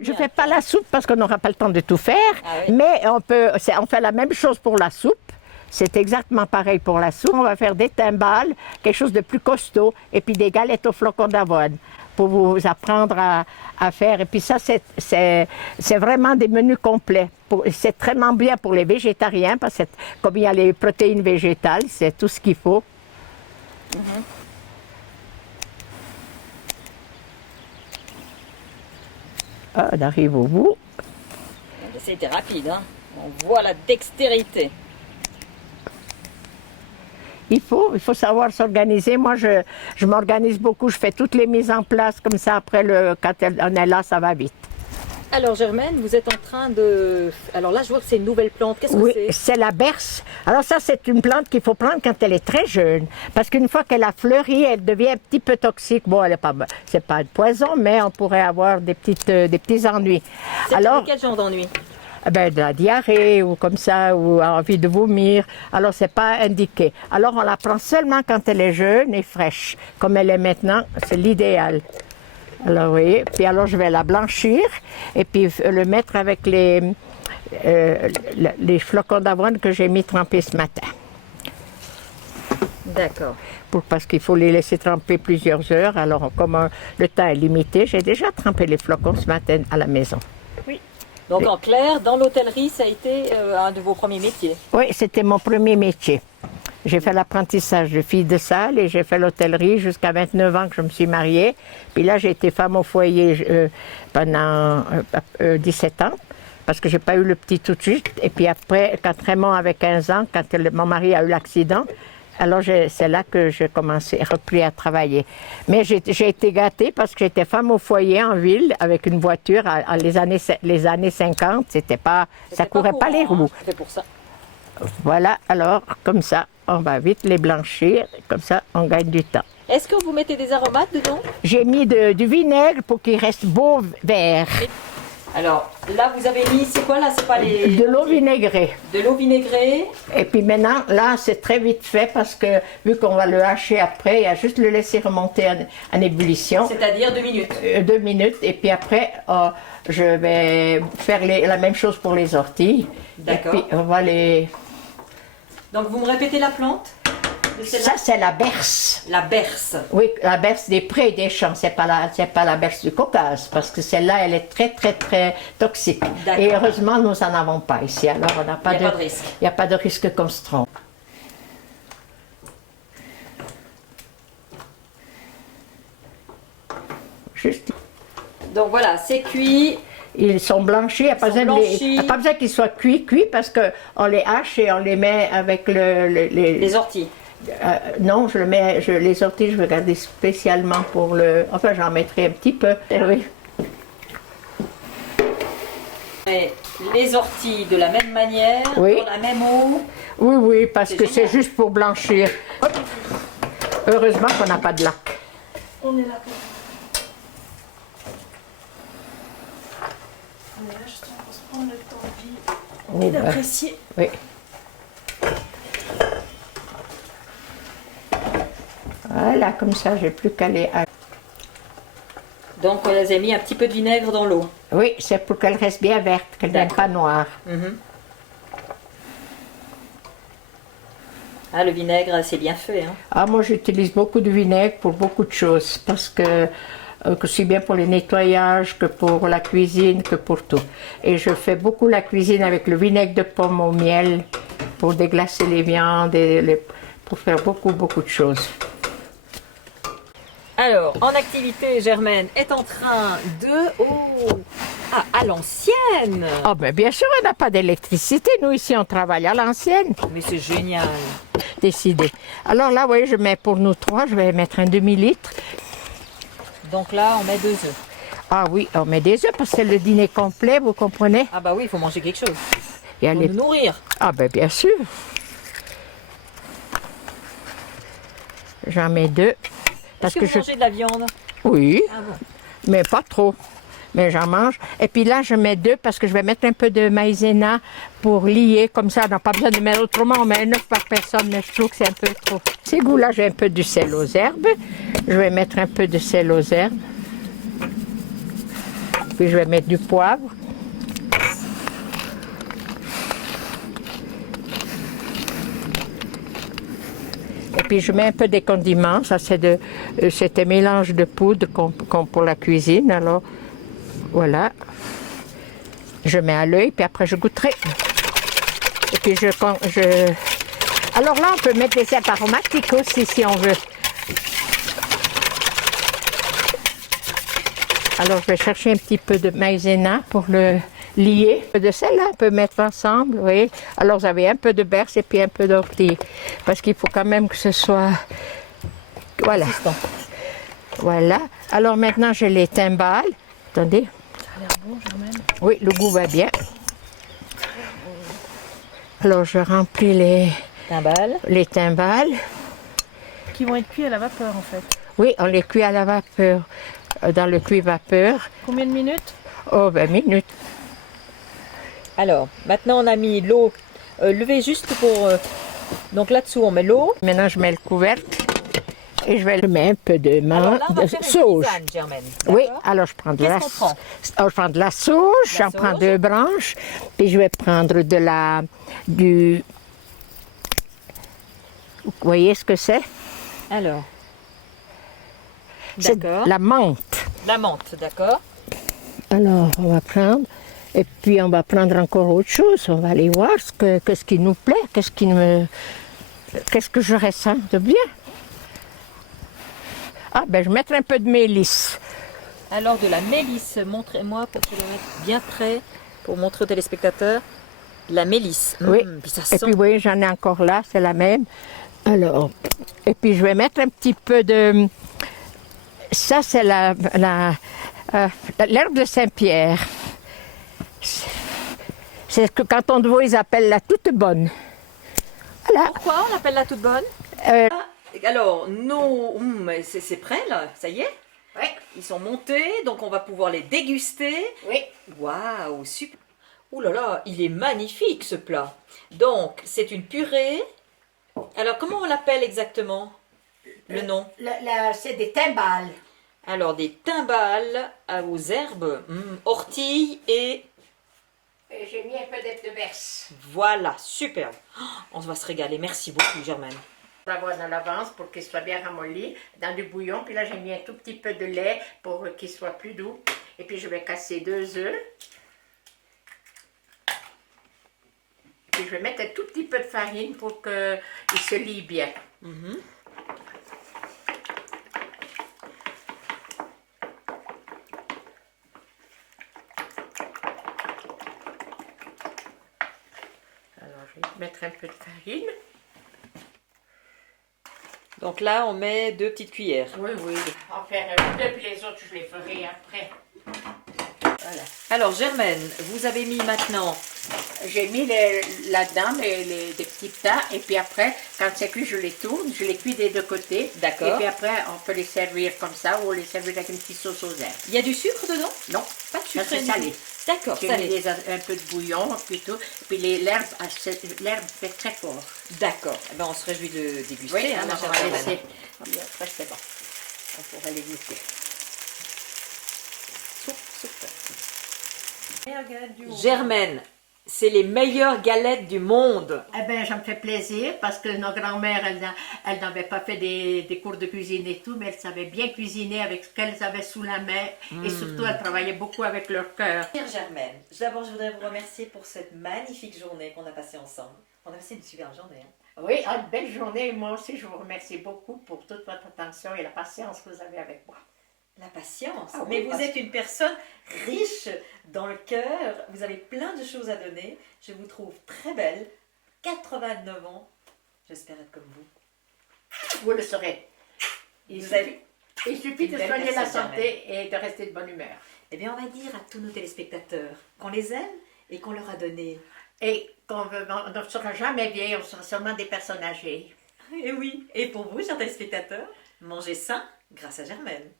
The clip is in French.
Je ne fais pas la soupe parce qu'on n'aura pas le temps de tout faire, oui. mais on fait la même chose pour la soupe. C'est exactement pareil pour la soupe. On va faire des timbales, quelque chose de plus costaud, et puis des galettes au flocon d'avoine pour vous apprendre à faire. Et puis ça, c'est vraiment des menus complets. C'est très bien pour les végétariens parce que comme il y a les protéines végétales, c'est tout ce qu'il faut. Ah, on arrive au bout. C'était rapide, hein. On voit la dextérité. Il faut savoir s'organiser. Moi, je m'organise beaucoup. Je fais toutes les mises en place comme ça. Après, quand on est là, ça va vite. Alors Germaine, vous êtes en train de... Alors là, je vois que c'est une nouvelle plante. Qu'est-ce que Oui, c'est? c'est la berce. Alors ça, c'est une plante qu'il faut prendre quand elle est très jeune. Parce qu'une fois qu'elle a fleuri, elle devient un petit peu toxique. Bon, c'est pas de poison, mais on pourrait avoir des petits ennuis. Alors, quel genre d'ennui? De la diarrhée ou comme ça, ou envie de vomir. Alors, c'est pas indiqué. Alors, on la prend seulement quand elle est jeune et fraîche. Comme elle est maintenant, c'est l'idéal. Alors, oui. Puis alors, je vais la blanchir et puis le mettre avec les flocons d'avoine que j'ai mis trempés ce matin. D'accord. Parce qu'il faut les laisser tremper plusieurs heures. Alors, comme le temps est limité, j'ai déjà trempé les flocons ce matin à la maison. Oui. Donc, en clair, dans l'hôtellerie, ça a été un de vos premiers métiers? Oui, c'était mon premier métier. J'ai fait l'apprentissage de fille de salle et j'ai fait l'hôtellerie jusqu'à 29 ans que je me suis mariée. Puis là, j'ai été femme au foyer pendant 17 ans parce que je n'ai pas eu le petit tout de suite. Et puis après, quand Raymond avait 15 ans, quand mon mari a eu l'accident, alors c'est là que j'ai repris à travailler. Mais j'ai été gâtée parce que j'étais femme au foyer en ville avec une voiture. Les années 50, ça courait pas les roues. C'est pour ça. Voilà, alors comme ça, on va vite les blanchir, comme ça on gagne du temps. Est-ce que vous mettez des aromates dedans? J'ai mis du vinaigre pour qu'il reste beau vert. Alors là, vous avez mis, c'est quoi là? C'est pas les... De l'eau vinaigrée. De l'eau vinaigrée. Et puis maintenant, là, c'est très vite fait parce que vu qu'on va le hacher après, il y a juste le laisser remonter en ébullition. C'est-à-dire 2 minutes. 2 minutes. Et puis après, je vais faire la même chose pour les orties. D'accord. Et puis on va les... Donc vous me répétez la plante? Ça, c'est la berce. La berce. Oui, la berce des prés et des champs, c'est pas la berce du Caucase, parce que celle-là, elle est très, très, très toxique. Et heureusement, nous n'en avons pas ici, alors on n'a pas de risque. Il n'y a pas de risque qu'on se trompe. Juste. Donc voilà, c'est cuit. Ils sont blanchis, il n'y a pas besoin qu'ils soient cuits, parce qu'on les hache et on les met avec les orties. Non, les orties, je vais garder spécialement pour enfin, j'en mettrai un petit peu. Oui. Et les orties de la même manière, oui. Dans la même eau. Oui, parce que c'est juste pour blanchir. Hop. Heureusement qu'on n'a pas de lac. On est là pour... On est là justement pour se prendre le temps de vivre et d'apprécier. Oui. Voilà, comme ça, j'ai plus qu'à les hacher. Donc, on les a mis un petit peu de vinaigre dans l'eau. Oui, c'est pour qu'elle reste bien verte, qu'elle n'est pas noire. Ah, le vinaigre, c'est bien fait. Hein. Ah, moi, j'utilise beaucoup de vinaigre pour beaucoup de choses, parce que aussi bien pour les nettoyages que pour la cuisine, que pour tout. Et je fais beaucoup la cuisine avec le vinaigre de pomme au miel, pour déglacer les viandes, pour faire beaucoup de choses. Alors, en activité, Germaine est en train de... Oh, à l'ancienne. Ah ben bien sûr, on n'a pas d'électricité. Nous, ici, on travaille à l'ancienne. Mais c'est génial. Décidé. Alors là, oui, je mets pour nous 3, je vais mettre un demi-litre. Donc là, on met 2 œufs. Ah oui, on met des œufs parce que c'est le dîner complet, vous comprenez? Ah bah oui, il faut manger quelque chose. Il faut nous nourrir. Ah ben bien sûr. J'en mets 2. Est-ce que vous mangez de la viande? Oui, ah bon. Mais pas trop. Mais j'en mange. Et puis là, je mets 2 parce que je vais mettre un peu de maïzena pour lier. Comme ça, on n'a pas besoin de mettre autrement. On met un œuf par personne, mais je trouve que c'est un peu trop. Ces goûts-là, j'ai un peu du sel aux herbes. Je vais mettre un peu de sel aux herbes. Puis je vais mettre du poivre. Et puis je mets un peu des condiments. Ça c'est un mélange de poudre pour la cuisine. Alors voilà. Je mets à l'œil, puis après je goûterai. Et puis alors là, on peut mettre des herbes aromatiques aussi si on veut. Alors je vais chercher un petit peu de maïzena pour le lier. Un peu de sel, là, on peut mettre ensemble, oui. Alors vous avez un peu de berce et puis un peu d'ortie. Parce qu'il faut quand même que ce soit... Voilà. Voilà. Alors maintenant, je les timbale. Attendez. Ça a l'air bon, Germaine. Oui, le goût va bien. Alors je remplis les timbales. Qui vont être cuits à la vapeur en fait. Oui, on les cuit à la vapeur, dans le cuit-vapeur. Combien de minutes? Oh, 20 minutes. Alors, maintenant on a mis l'eau levée juste pour... donc là-dessous on met l'eau. Maintenant je mets le couvercle et je vais mettre un peu de Alors là on va de faire une sauge. tisane, Germaine. Oui, D'accord. alors je prends de la Qu'est-ce qu'on prend? je prends de la sauge, j'en prends sauge. 2 branches, puis je vais prendre du... Vous voyez ce que c'est? Alors, C'est d'accord. la menthe. La menthe, d'accord. Alors, on va prendre, et puis on va prendre encore autre chose. On va aller voir qu'est-ce qui nous plaît, qu'est-ce que je ressens de bien. Ah, ben je vais mettre un peu de mélisse. Alors de la mélisse, montrez-moi pour que je le mette bien près, pour montrer aux téléspectateurs. La mélisse, Oui, puis ça et sent. puis oui, j'en ai encore là, c'est la même. Alors, et puis je vais mettre un petit peu de... Ça, c'est l'herbe de Saint-Pierre. C'est ce que quand on voit, ils appellent la toute bonne. Voilà. Pourquoi on appelle la toute bonne? Euh, Alors, mais c'est prêt là, ça y est? oui, Ils sont montés, donc on va pouvoir les déguster. oui. Waouh, super! Ouh là là, il est magnifique ce plat. Donc, c'est une purée. Alors, comment on l'appelle exactement? Le nom? C'est des timbales. Alors, des timbales aux herbes, orties et... J'ai mis un peu de berce. Voilà, super. Oh, on va se régaler. Merci beaucoup, Germaine. On va voir dans l'avance pour qu'il soit bien ramolli dans du bouillon. Puis là, j'ai mis un tout petit peu de lait pour qu'il soit plus doux. Et puis, je vais casser 2 œufs. Puis, je vais mettre un tout petit peu de farine pour qu'il se lie bien. Alors, je vais mettre un peu de farine. Donc là, on met 2 petites cuillères. Oui, oui. En faire deux, puis les autres, je les ferai après. Voilà. Alors, Germaine, vous avez mis maintenant... J'ai mis là-dedans des petits tas, et puis après, quand c'est cuit, je les tourne, je les cuis des 2 côtés. D'accord. Et puis après, on peut les servir comme ça, ou les servir avec une petite sauce aux herbes. Il y a du sucre dedans? Non, Pas de ça sucre. c'est salé. D'accord, J'ai salé. mis un peu de bouillon, puis tout. Puis l'herbe fait très fort. D'accord. Eh ben, on se réjouit de déguster. Oui, hein, ma alors chère on va Germaine. laisser. Puis après, c'est bon. On pourra les goûter. Super. Meilleure galette du monde. Germaine, c'est les meilleures galettes du monde. Eh bien, ça me fait plaisir parce que nos grands-mères, elles n'avaient pas fait des cours de cuisine et tout, mais elles savaient bien cuisiner avec ce qu'elles avaient sous la main et surtout, elles travaillaient beaucoup avec leur cœur. Chère Germaine, d'abord je voudrais vous remercier pour cette magnifique journée qu'on a passée ensemble. On a passé une super journée. Hein. Oui, une belle journée. Moi aussi, je vous remercie beaucoup pour toute votre attention et la patience que vous avez avec moi. La patience. Ah oui, Mais vous parce êtes une personne riche dans le cœur. Vous avez plein de choses à donner. Je vous trouve très belle. 89 ans. J'espère être comme vous. Vous le saurez. Il Vous suffit, avez- il suffit de une belle soigner la personne, santé et de rester de bonne humeur. Eh bien, on va dire à tous nos téléspectateurs qu'on les aime et qu'on leur a donné. Et on ne sera jamais vieilles, on sera seulement des personnes âgées. Et oui. Et pour vous, chers téléspectateurs, mangez sain grâce à Germaine.